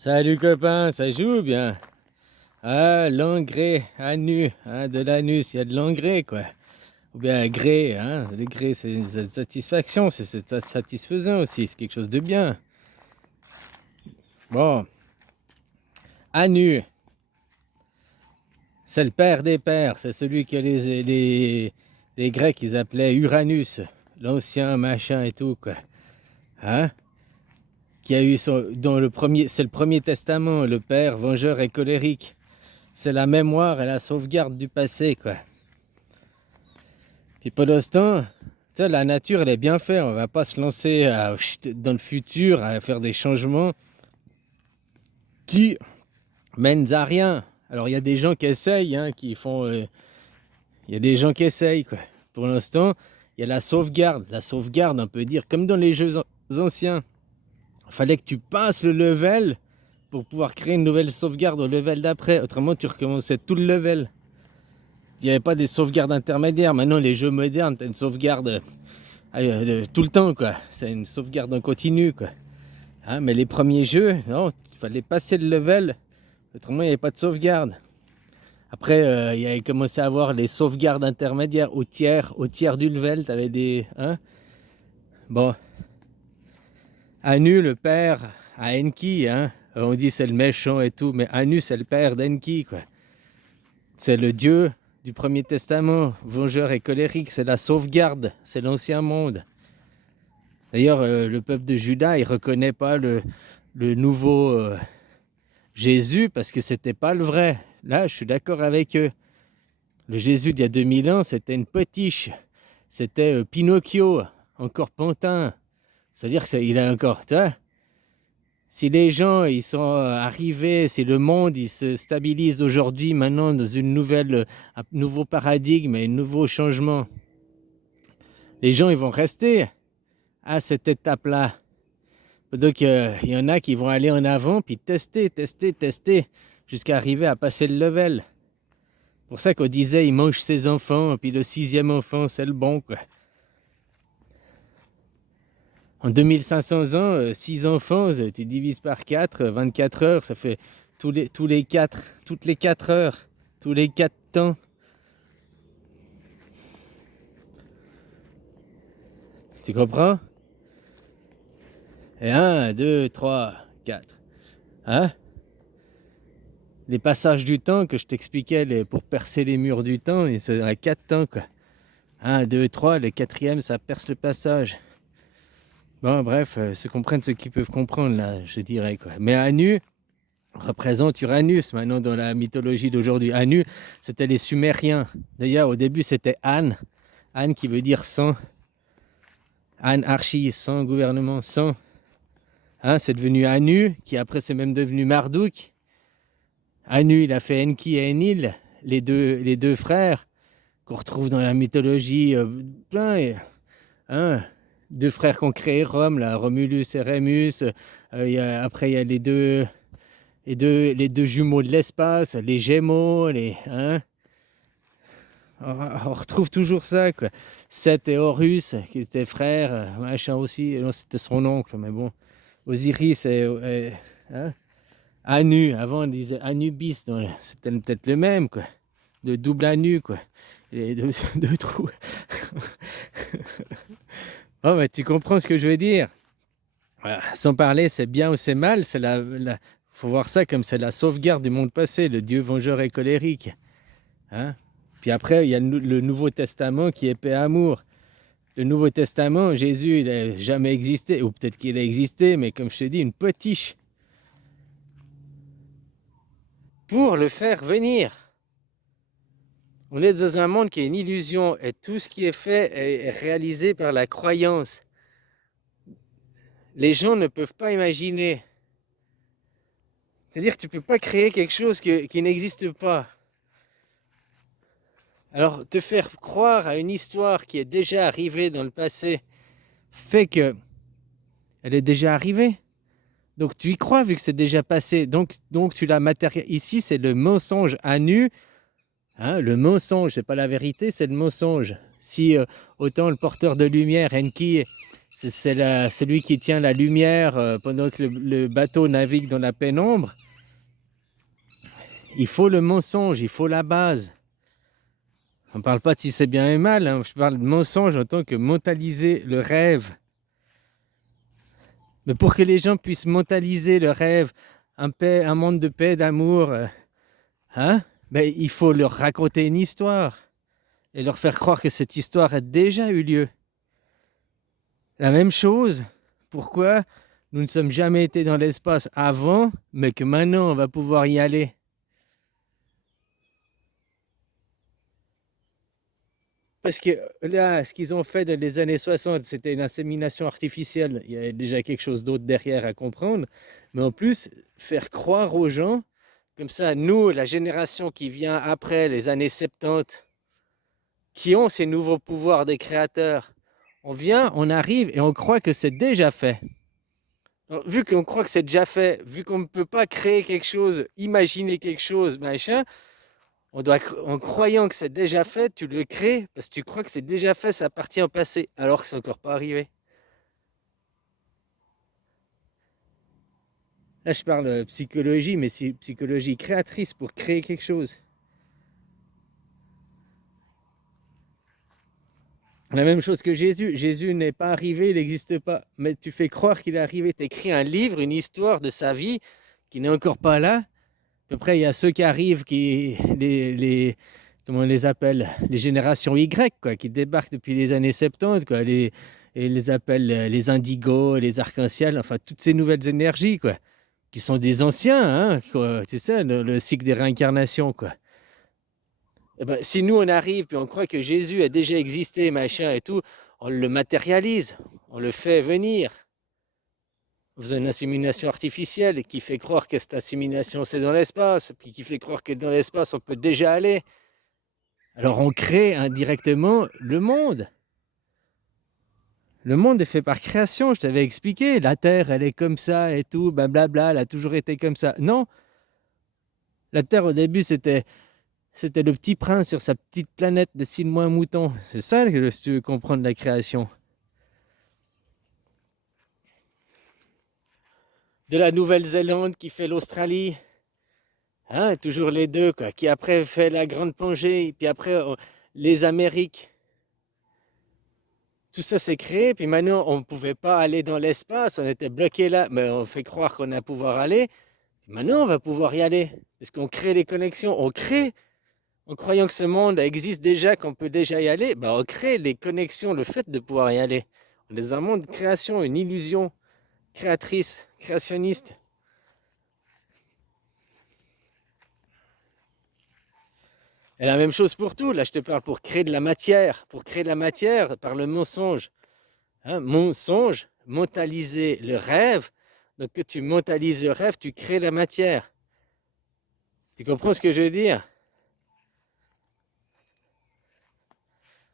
Salut copain, ça joue bien? Ah, l'engrais à nu, hein, de l'anus, il y a de l'engrais quoi. Ou bien gré, hein, le gré c'est une satisfaction, c'est satisfaisant aussi, c'est quelque chose de bien. Bon, Anu, c'est le père des pères, c'est celui que les Grecs ils appelaient Uranus, l'ancien machin et tout quoi. Hein? Qui a eu dans le premier, c'est le premier testament, le père vengeur et colérique. C'est la mémoire et la sauvegarde du passé quoi. Puis pour l'instant, la nature, elle est bien faite. On va pas se lancer dans le futur à faire des changements qui mènent à rien. Alors, il y a des gens qui essayent, hein, qui font... Il y a des gens qui essayent, quoi. Pour l'instant, il y a la sauvegarde. La sauvegarde, on peut dire, comme dans les jeux anciens. Il fallait que tu passes le level pour pouvoir créer une nouvelle sauvegarde au level d'après. Autrement, tu recommençais tout le level. Il n'y avait pas des sauvegardes intermédiaires. Maintenant, les jeux modernes, tu as une sauvegarde tout le temps, quoi. C'est une sauvegarde en continu, quoi. Hein, mais les premiers jeux, non, il fallait passer le level. Autrement, il n'y avait pas de sauvegarde. Après, il y avait commencé à avoir les sauvegardes intermédiaires au tiers du level. Tu avais des... Hein. Bon. Anu, le père, à Enki, hein. On dit c'est le méchant et tout, mais Anu, c'est le père d'Enki, quoi. C'est le dieu du Premier Testament, vengeur et colérique. C'est la sauvegarde, c'est l'ancien monde. D'ailleurs, le peuple de Juda, il ne reconnaît pas le nouveau Jésus parce que c'était pas le vrai. Là, je suis d'accord avec eux. Le Jésus d'il y a 2000 ans, c'était une potiche. C'était Pinocchio, encore pantin. C'est-à-dire qu'il a encore... Tu vois, si les gens ils sont arrivés, si le monde il se stabilise aujourd'hui, maintenant, dans un nouveau paradigme et un nouveau changement, les gens ils vont rester à cette étape-là. Donc, il y en a qui vont aller en avant, puis tester, jusqu'à arriver à passer le level. C'est pour ça qu'on disait, il mange ses enfants, puis le 6e enfant, c'est le bon, quoi. En 2500 ans, 6 enfants, tu divises par 4, 24 heures, ça fait toutes les 4 heures, tous les 4 temps. Tu comprends? Et 1, 2, 3, 4. Hein? Les passages du temps que je t'expliquais pour percer les murs du temps, c'est à 4 temps, quoi. 1, 2, 3, le 4e, ça perce le passage. Bon, bref, se comprennent ceux qui peuvent comprendre, là, je dirais, quoi. Mais Anu représente Uranus, maintenant, dans la mythologie d'aujourd'hui. Anu, c'était les Sumériens. D'ailleurs, au début, c'était An. An qui veut dire sans. An archi, sans gouvernement, sans. Hein, c'est devenu Anu, qui après, c'est même devenu Marduk. Anu, il a fait Enki et Enil, les deux frères, qu'on retrouve dans la mythologie plein. Hein, 2 frères qui ont créé Rome, là, Romulus et Rémus. Après, il y a les deux jumeaux de l'espace, les Gémeaux, hein. On retrouve toujours ça, quoi. Seth et Horus, qui étaient frères, machin aussi. Non, c'était son oncle, mais bon. Osiris et hein. Anu, avant on disait Anubis, c'était peut-être le même, quoi. De double Anu, quoi. Les deux trous. Oh, mais tu comprends ce que je veux dire. Voilà. Sans parler, c'est bien ou c'est mal, faut voir ça comme c'est la sauvegarde du monde passé, le Dieu vengeur et colérique. Hein? Puis après, il y a le Nouveau Testament qui est paix et amour. Le Nouveau Testament, Jésus, il n'a jamais existé, ou peut-être qu'il a existé, mais comme je te dis, une potiche. Pour le faire venir. On est dans un monde qui est une illusion, et tout ce qui est fait est réalisé par la croyance. Les gens ne peuvent pas imaginer. C'est-à-dire que tu ne peux pas créer quelque chose qui n'existe pas. Alors, te faire croire à une histoire qui est déjà arrivée dans le passé fait que elle est déjà arrivée. Donc, tu y crois vu que c'est déjà passé. Donc tu la matérialises. Ici, c'est le mensonge à nu. Hein, le mensonge, c'est pas la vérité, c'est le mensonge. Si autant le porteur de lumière, Enki, C'est celui qui tient la lumière pendant que le bateau navigue dans la pénombre. Il faut le mensonge, il faut la base. On ne parle pas de si c'est bien et mal, hein. Je parle de mensonge en tant que mentaliser le rêve. Mais pour que les gens puissent mentaliser le rêve, un monde de paix, d'amour, hein, ben, il faut leur raconter une histoire et leur faire croire que cette histoire a déjà eu lieu. La même chose, pourquoi nous ne sommes jamais été dans l'espace avant, mais que maintenant on va pouvoir y aller. Parce que là, ce qu'ils ont fait dans les années 60, c'était une insémination artificielle. Il y avait déjà quelque chose d'autre derrière à comprendre. Mais en plus, faire croire aux gens, comme ça, nous, la génération qui vient après les années 70, qui ont ces nouveaux pouvoirs des créateurs, on vient, on arrive et on croit que c'est déjà fait. Alors, vu qu'on croit que c'est déjà fait, vu qu'on ne peut pas créer quelque chose, imaginer quelque chose, machin, en croyant que c'est déjà fait, tu le crées parce que tu crois que c'est déjà fait, ça appartient au passé, alors que c'est encore pas arrivé. Là, je parle psychologie, mais c'est psychologie créatrice pour créer quelque chose. La même chose que Jésus. Jésus n'est pas arrivé, il n'existe pas. Mais tu fais croire qu'il est arrivé. Tu écris un livre, une histoire de sa vie qui n'est encore pas là. Après, il y a ceux qui arrivent, comment on les appelle, les générations Y, quoi, qui débarquent depuis les années 70, quoi, et les appellent les indigos, les arcs-en-ciel, enfin toutes ces nouvelles énergies, quoi, qui sont des anciens, hein, quoi, tu sais, le cycle des réincarnations, quoi. Eh ben, si nous on arrive puis on croit que Jésus a déjà existé, machin et tout, on le matérialise, on le fait venir. On faisait une insémination artificielle qui fait croire que cette insémination c'est dans l'espace, puis qui fait croire que dans l'espace on peut déjà aller. Alors on crée indirectement le monde. Le monde est fait par création, je t'avais expliqué. La Terre, elle est comme ça et tout, blablabla, elle a toujours été comme ça. Non, la Terre au début c'était le petit prince sur sa petite planète de 6 mois mouton. C'est ça que si tu veux comprendre la création. De la Nouvelle-Zélande qui fait l'Australie. Hein, toujours les deux, quoi. Qui après fait la grande plongée, puis après les Amériques. Tout ça s'est créé, puis maintenant on ne pouvait pas aller dans l'espace, on était bloqué là, mais on fait croire qu'on a pouvoir aller. Maintenant on va pouvoir y aller, parce qu'on crée les connexions, on crée, en croyant que ce monde existe déjà, qu'on peut déjà y aller, ben on crée les connexions, le fait de pouvoir y aller. On est dans un monde de création, une illusion créatrice, créationniste. Et la même chose pour tout, là je te parle pour créer de la matière par le mensonge. Hein, mensonge, mentaliser le rêve. Donc que tu mentalises le rêve, tu crées la matière. Tu comprends ce que je veux dire?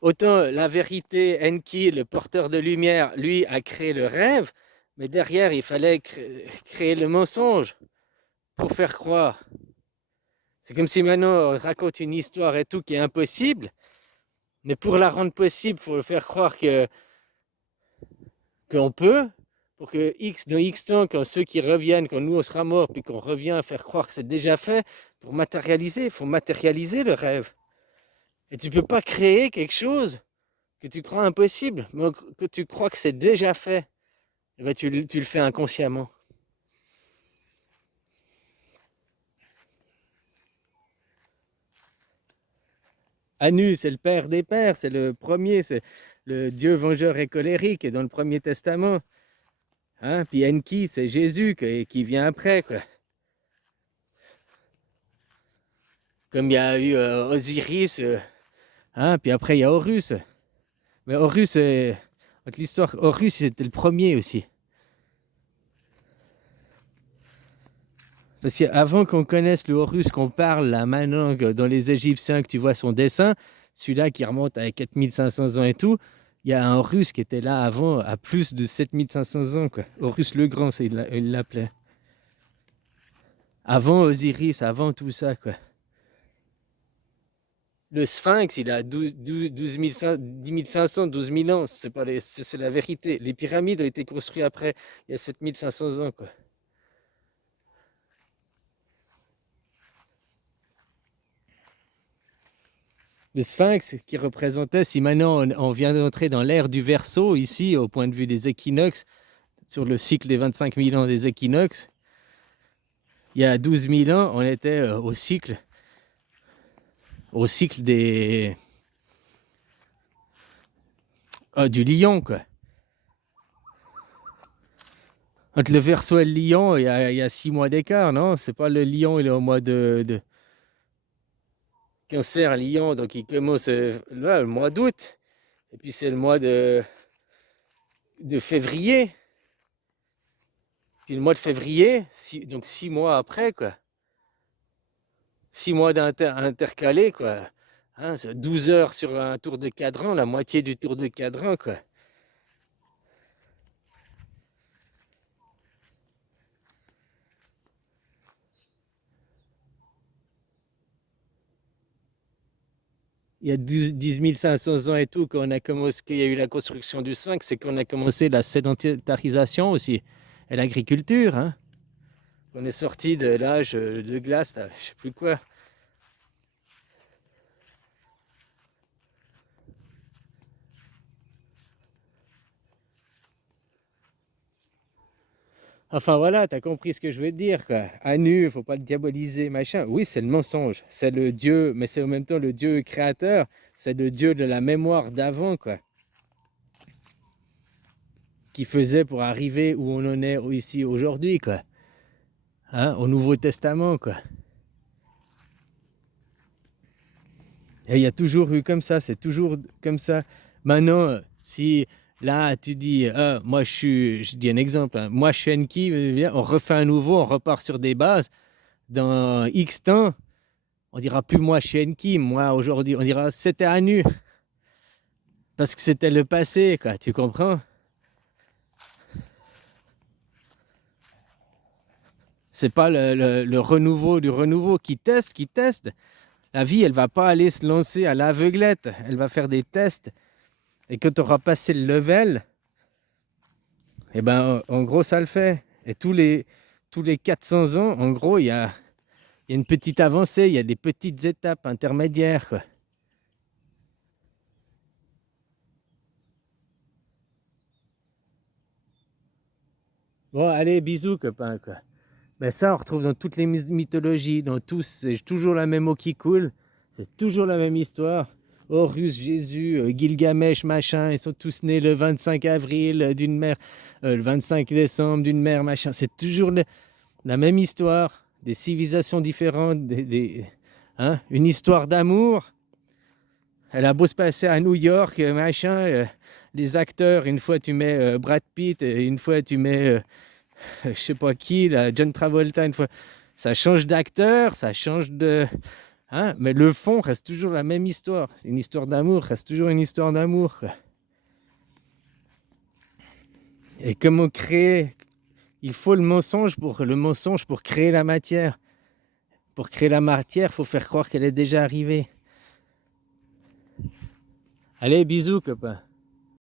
Autant la vérité, Enki, le porteur de lumière, lui a créé le rêve, mais derrière il fallait créer le mensonge pour faire croire. C'est comme si maintenant on raconte une histoire et tout qui est impossible, mais pour la rendre possible, il faut faire croire qu'on peut, pour que dans X temps, quand ceux qui reviennent, quand nous on sera mort, puis qu'on revient à faire croire que c'est déjà fait, pour matérialiser, il faut matérialiser le rêve. Et tu ne peux pas créer quelque chose que tu crois impossible, mais que tu crois que c'est déjà fait. Et ben tu le fais inconsciemment. Anu, c'est le père des pères, c'est le premier, c'est le Dieu vengeur et colérique dans le Premier Testament. Hein? Puis Enki, c'est Jésus qui vient après, quoi. Comme il y a eu Osiris, hein? Puis après il y a Horus. Mais Horus, l'histoire, Horus c'était le premier aussi. Parce qu'avant qu'on connaisse le Horus qu'on parle là maintenant, dans les Égyptiens, que tu vois son dessin, celui-là qui remonte à 4500 ans et tout, il y a un Horus qui était là avant à plus de 7500 ans, quoi. Horus le Grand, il l'appelait. Avant Osiris, avant tout ça, quoi. Le sphinx, il a 10 500, 12 000 ans. C'est pas c'est la vérité. Les pyramides ont été construites après, il y a 7 500 ans, quoi. Le sphinx qui représentait, si maintenant on vient d'entrer dans l'ère du Verseau, ici, au point de vue des équinoxes, sur le cycle des 25 000 ans des équinoxes, il y a 12 000 ans, on était au cycle du lion, quoi. Entre le Verseau et le lion, il y a 6 mois d'écart, non? C'est pas le lion, il est au mois de Cancer, lion, donc il commence là, le mois d'août. Et puis c'est le mois de février. Puis le mois de février, donc 6 mois après, quoi. 6 mois intercalés, quoi. Hein, 12 heures sur un tour de cadran, la moitié du tour de cadran, quoi. Il y a 10 500 ans et tout, qu'il y a eu la construction du sphinx, c'est qu'on a commencé la sédentarisation aussi, et l'agriculture, hein. On est sorti de l'âge de glace, là, je sais plus quoi. Enfin voilà, t'as compris ce que je veux te dire, quoi. À nu, faut pas le diaboliser, machin. Oui, c'est le mensonge. C'est le Dieu, mais c'est en même temps le Dieu créateur. C'est le Dieu de la mémoire d'avant, quoi. Qui faisait pour arriver où on en est ici aujourd'hui, quoi. Hein, au Nouveau Testament, quoi. Et il y a toujours eu comme ça, c'est toujours comme ça. Maintenant, si là tu dis, ah, moi je dis un exemple, hein, moi je suis Enki, on refait un nouveau, on repart sur des bases. Dans X temps, on dira plus moi je suis Enki, moi aujourd'hui, on dira c'était Anu. Parce que c'était le passé, quoi, tu comprends? C'est pas le renouveau du renouveau qui teste. La vie, elle va pas aller se lancer à l'aveuglette, elle va faire des tests. Et quand tu auras passé le level, eh ben, en gros, ça le fait. Et tous les 400 ans, en gros, il y a une petite avancée, il y a des petites étapes intermédiaires, quoi. Bon, allez, bisous, copain, quoi. Ben ça, on retrouve dans toutes les mythologies, dans tous, c'est toujours la même eau qui coule, c'est toujours la même histoire. Horus, Jésus, Gilgamesh, machin, ils sont tous nés le 25 avril d'une mère, le 25 décembre d'une mère, machin. C'est toujours la même histoire, des civilisations différentes, hein, une histoire d'amour. Elle a beau se passer à New York, machin, les acteurs, une fois tu mets Brad Pitt, et une fois tu mets je sais pas qui, là, John Travolta, une fois. Ça change d'acteur, ça change de. Hein, mais le fond reste toujours la même histoire. Une histoire d'amour reste toujours une histoire d'amour, quoi. Et comment créer. Il faut le mensonge pour créer la matière. Pour créer la matière, il faut faire croire qu'elle est déjà arrivée. Allez, bisous, copain.